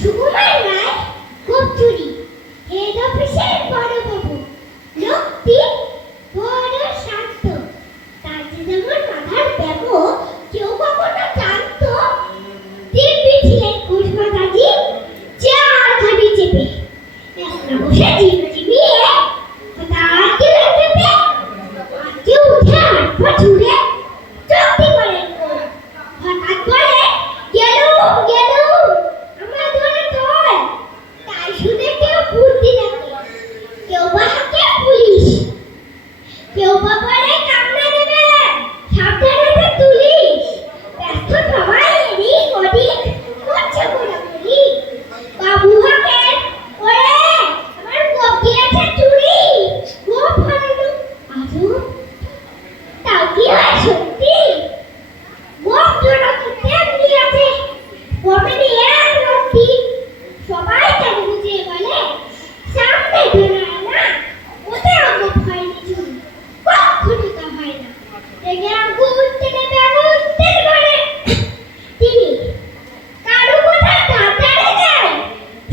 Sukumar Ray kachori head অফিসের বড়বাবু লোকটি বড় শান্ত। তার যে যেমন মাথার ব্যামো কেউ কখনো জানতো দিব্যি ছিলেন কুশমাতাজি চারখানি চেপে একটা বসে ঝিমিয়ে হঠাৎ গেলে চেপে কেউ উঠে হাত পা ছুড়ে চোখটি করেন হঠাৎ বলে গেলুম গেলুম আমার ধরে তোল। তাই শুনে কেউ বুদ্ধি ডাকে, কেউ বা হাঁকে পুলিশ, কেউ বা বলে কামড়ে দেবে সাবধানে তুলিস। ব্যস্ত সবাই এদিক ওদিক করছে ঘোরাঘুরি। বাবু হাঁকে ওরে আমার গোপ গিয়েছে চুরি। গোপ হারানো আজও তাও কি হয় সত্যি? গোপ জোড়া তো তেমনি আছে কমেডি এক রত্তি। সবাই তাকে বুঝিয়ে বলে সামনে ধরায় না ওতেও গোপ হয়নি চুরি, কখনো তা হয় না। রেগে আগুন থেকে বেগুন তেল করে তিনি কারো কথা তাড়াতাড়ি যায়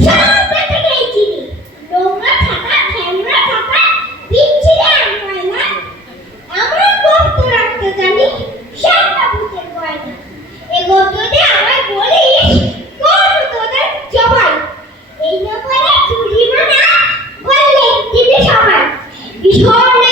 সব থেকেই চিনি। নোংরা ছাতা ঠ্যাংরা ছাতা বিচ্ছিরে আনয় না এমন গোপ তো রাখতে জানি সেটা ভূতের গয়না। এ গোপ যদি আমায় বলিস করবো তোদের জবাই। এই না বলে চুরি মানা বললেন তিনি সবাই ভীষণ